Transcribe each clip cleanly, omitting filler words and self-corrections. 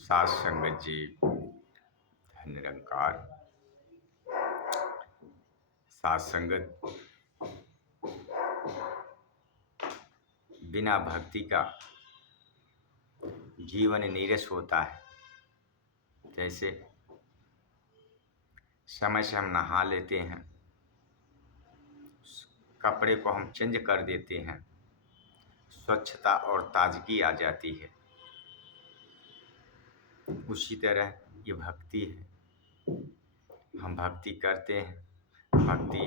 सात संगत जी, धन निरंकार। सात संगत बिना भक्ति का जीवन नीरस होता है। जैसे समय से हम नहा लेते हैं, कपड़े को हम चेंज कर देते हैं, स्वच्छता और ताजगी आ जाती है। उसी तरह ये भक्ति है। हम भक्ति करते हैं, भक्ति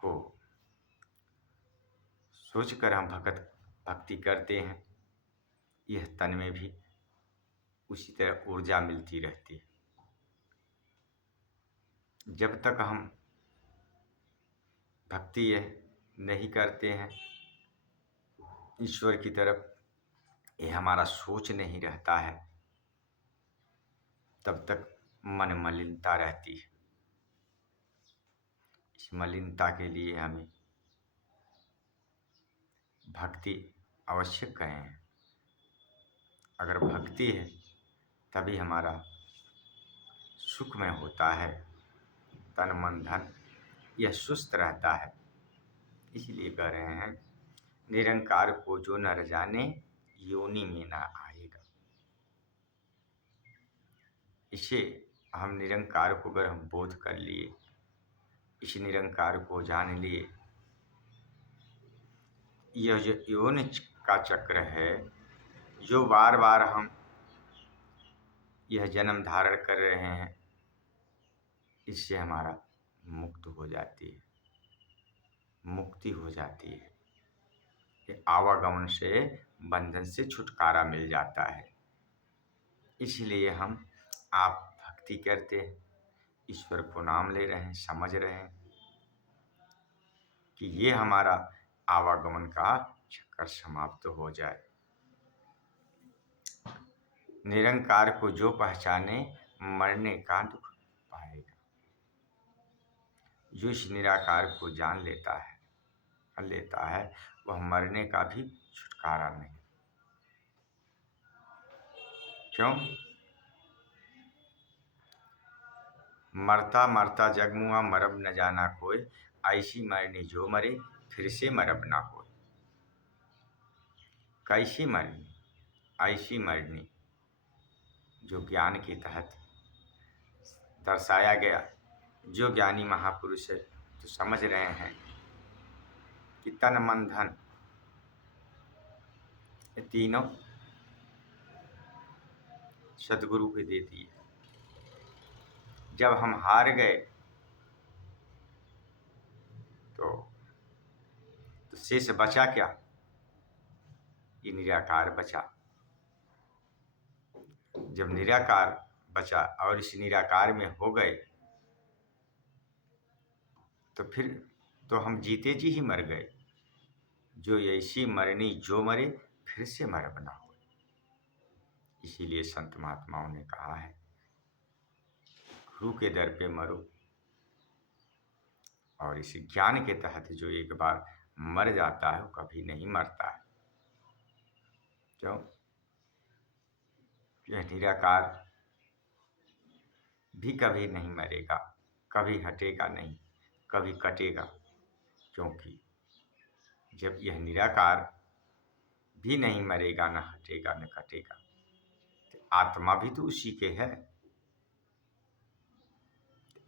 को सोचकर हम भक्ति करते हैं। यह तन में भी उसी तरह ऊर्जा मिलती रहती है। जब तक हम भक्ति यह नहीं करते हैं ईश्वर की तरफ, यह हमारा सोच नहीं रहता है, तब तक मन मलिनता रहती है। इस मलिनता के लिए हमें भक्ति आवश्यक है। अगर भक्ति है तभी हमारा सुखमय होता है, तन मन धन यह सुस्त रहता है। इसलिए कह रहे हैं, निरंकार को जो नर जाने योनि में ना आएगा। इसे हम निरंकार को अगर हम बोध कर लिए, इस निरंकार को जान लिए, यह जो योनि का चक्र है, जो बार बार हम यह जन्म धारण कर रहे हैं, इससे हमारा मुक्त हो जाती है, मुक्ति हो जाती है। ये आवागमन से, बंधन से छुटकारा मिल जाता है। इसलिए आप भक्ति करते हैं, ईश्वर को नाम ले रहे हैं, समझ रहे हैं कि ये हमारा आवागमन का चक्कर समाप्त हो जाए। निरंकार को जो पहचाने मरने का दुख पाएगा। जो इस निराकार को जान लेता है वह मरने का भी छुटकारा नहीं। क्यों? मरता मरता जगमुआ मरब न जाना कोई, ऐसी मरनी जो मरे फिर से मरब ना कोई। कैसी मरनी? ऐसी मरनी जो ज्ञान के तहत दर्शाया गया। जो ज्ञानी महापुरुष है तो समझ रहे हैं कि तन मन धन ये तीनों सदगुरु के दे दिए। जब हम हार गए तो शेष बचा क्या? ये निराकार बचा। जब निराकार बचा और इस निराकार में हो गए तो फिर तो हम जीते जी ही मर गए। जो ऐसी मरनी जो मरे फिर से मरब ना हो। इसीलिए संत महात्माओं ने कहा है, गुरु के दर पे मरो। और इस ज्ञान के तहत जो एक बार मर जाता है वो कभी नहीं मरता है। क्यों? यह निराकार भी कभी नहीं मरेगा, कभी हटेगा नहीं, कभी कटेगा। क्योंकि जब यह निराकार भी नहीं मरेगा, न हटेगा न कटेगा, तो आत्मा भी तो उसी के है।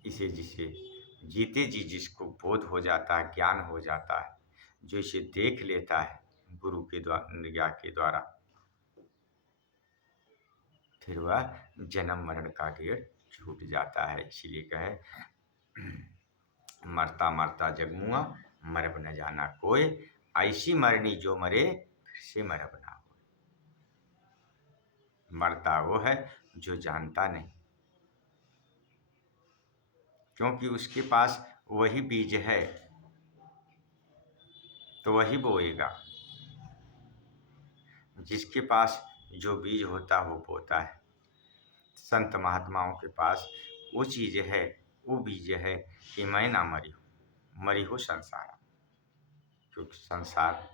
इसे जिसे जीते जी जिसको बोध हो जाता है, ज्ञान हो जाता है, जो इसे देख लेता है गुरु के निगाह के द्वारा, फिर वह जन्म मरण का गेड़ छूट जाता है। इसीलिए कहे, मरता मरता जगमुआ मरब न जाना कोई, ऐसी मरनी जो मरे फिर से मरब ना हो। मरता वो है जो जानता नहीं, क्योंकि उसके पास वही बीज है तो वही बोएगा। जिसके पास जो बीज होता है वो बोता है। संत महात्माओं के पास वो चीज है, वो बीज है कि मैं ना मरी हूँ, मरी हो संसार। क्योंकि संसार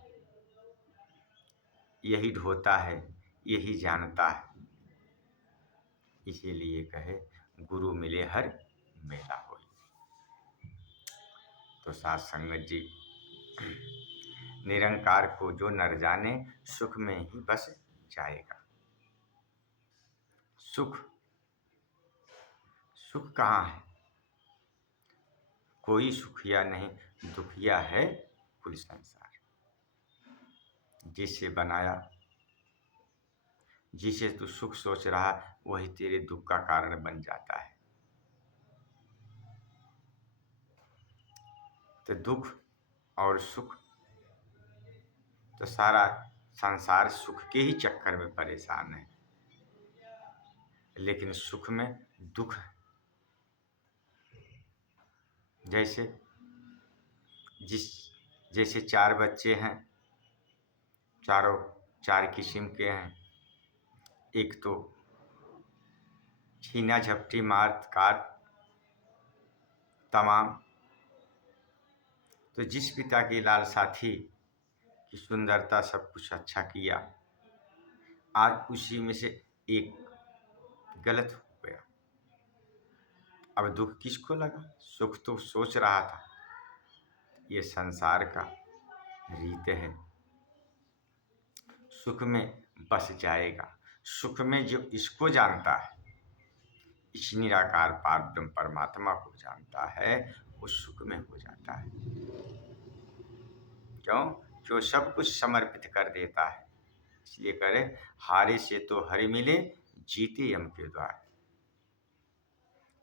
यही ढोता है, यही जानता है इसीलिए कहे गुरु मिले हर मेला होई। तो साथ संगत जी, निरंकार को जो नर जाने सुख में ही बस जाएगा। सुख सुख कहाँ है? कोई सुखिया नहीं, दुखिया है कुल संसार। जिससे बनाया, जिसे तू सुख सोच रहा, वही तेरे दुख का कारण बन जाता है। तो दुख और सुख, तो सारा संसार सुख के ही चक्कर में परेशान है, लेकिन सुख में दुख है। जैसे 4 बच्चे हैं, चारों 4 किस्म के हैं। एक तो छीना झपटी मार काट तमाम। तो जिस पिता की लालसा थी कि सुंदरता सब कुछ अच्छा किया, आज उसी में से एक गलत हो गया। अब दुख किसको लगा? सुख तो सोच रहा था। ये संसार का रीत है, सुख में बस जाएगा। सुख में जो इसको जानता है, इस निराकार पारब्रह्म परमात्मा को जानता है, वो सुख में हो जाता है। क्यों? जो सब कुछ समर्पित कर देता है। इसलिए करे हारे से तो हरि मिले, जीते यम के द्वार।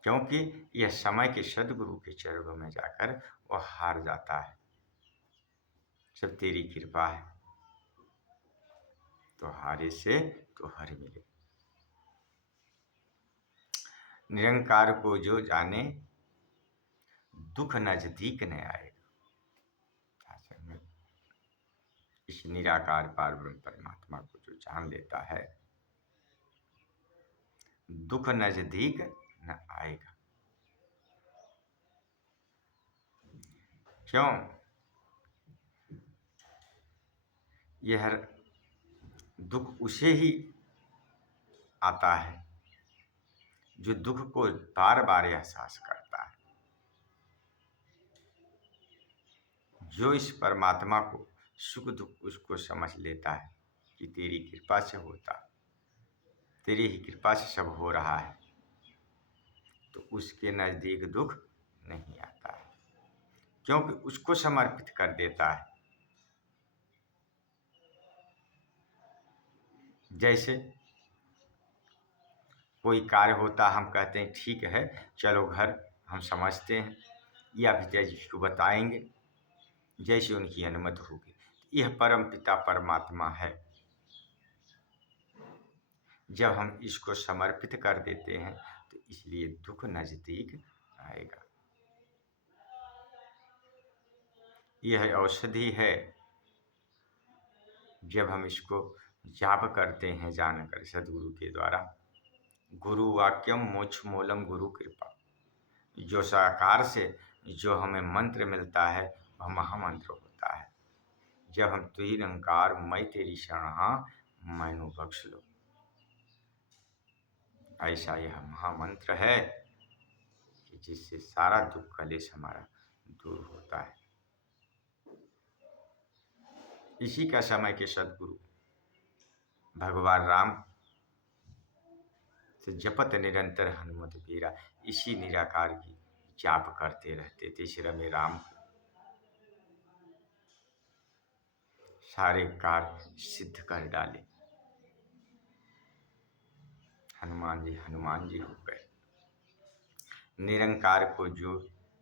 क्योंकि यह समय के सदगुरु के चरणों में जाकर वह हार जाता है। सब तेरी कृपा है, तो हारे से तो हरि मिले। निरंकार को जो जाने, दुख नजदीक न आएगा। इस निराकार पारब्रह्म परमात्मा को जो जान लेता है, दुख नजदीक न आएगा। क्यों? यह दुख उसे ही आता है जो दुख को बार बार एहसास करता है, जो इस परमात्मा को सुख दुख उसको समझ लेता है कि तेरी कृपा से होता, तेरी ही कृपा से सब हो रहा है, तो उसके नज़दीक दुख नहीं आता है, क्योंकि उसको समर्पित कर देता है। जैसे कोई कार्य होता, हम कहते हैं ठीक है चलो घर, हम समझते हैं या पिता जी को बताएंगे, जैसे उनकी अनुमति होगी। यह परम पिता परमात्मा है। जब हम इसको समर्पित कर देते हैं तो इसलिए दुख नजदीक आएगा। यह औषधि है। जब हम इसको जाप करते हैं जानकर सदगुरु के द्वारा, गुरु वाक्यम मोक्ष मूलम गुरु कृपा, जो साकार से जो हमें मंत्र मिलता है वह महामंत्र होता है। जब हम तुही निरंकार मैं तेरी शरण मैनू बख्श लो, ऐसा यह महामंत्र है कि जिससे सारा दुख कलेश हमारा दूर होता है। इसी का समय के सदगुरु भगवान राम से जपत निरंतर हनुमत पीरा, इसी निराकार की जाप करते रहते थे। श्री राम सारे कार्य सिद्ध कर डाले। हनुमान जी हो गए। निरंकार को जो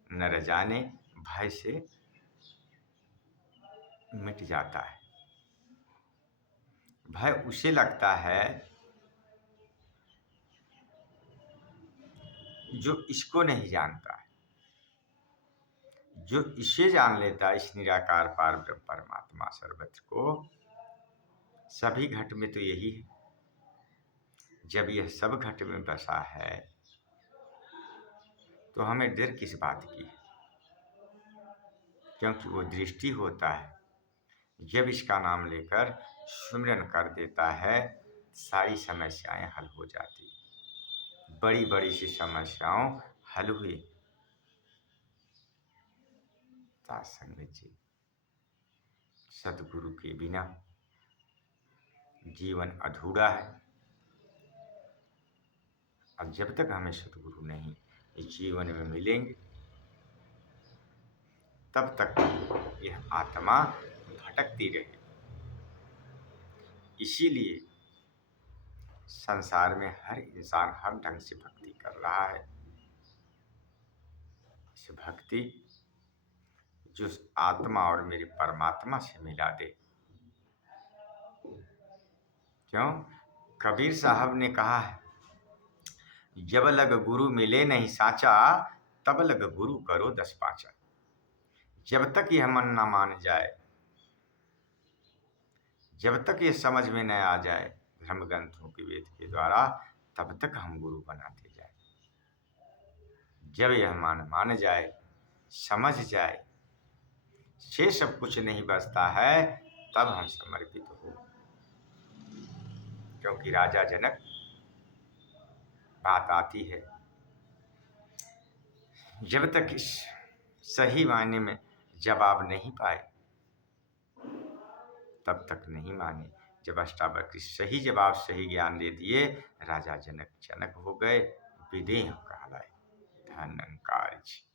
नर जाने, भय से मिट जाता है। भय उसे लगता है जो इसको नहीं जानता है। जो इसे जान लेता है, इस निराकार पारब्रह्म परमात्मा सर्वत्र को, सभी घट में तो यही है। जब यह सब घट में बसा है तो हमें डर किस बात की है? क्योंकि वो दृष्टि होता है। जब इसका नाम लेकर सुमिरन कर देता है, सारी समस्याएं हल हो जाती। बड़ी बड़ी सी समस्याओं हल हुई। साथ संगत जी, सतगुरु के बिना जीवन अधूरा है। और जब तक हमें सतगुरु नहीं इस जीवन में मिलेंगे, तब तक यह आत्मा भटकती रहेगी। इसीलिए संसार में हर इंसान हर ढंग से भक्ति कर रहा है। इस भक्ति जो आत्मा और मेरे परमात्मा से मिला दे। क्यों? कबीर साहब ने कहा है, जब लग गुरु मिले नहीं साचा, तब लग गुरु करो 10 पाचा। जब तक यह मन न मान जाए, जब तक ये समझ में न आ जाए धर्म ग्रंथों के वेद के द्वारा, तब तक हम गुरु बनाते जाए। जब यह मान जाए, समझ जाए, से सब कुछ नहीं बचता है, तब हम समर्पित हो। क्योंकि राजा जनक बात आती है, जब तक इस सही मायने में जवाब नहीं पाए, तब तक नहीं माने। जब अष्टावक्र सही जवाब सही ज्ञान दे दिए, राजा जनक जनक हो गए, विदेह कहलाए। धन्यंकार जी।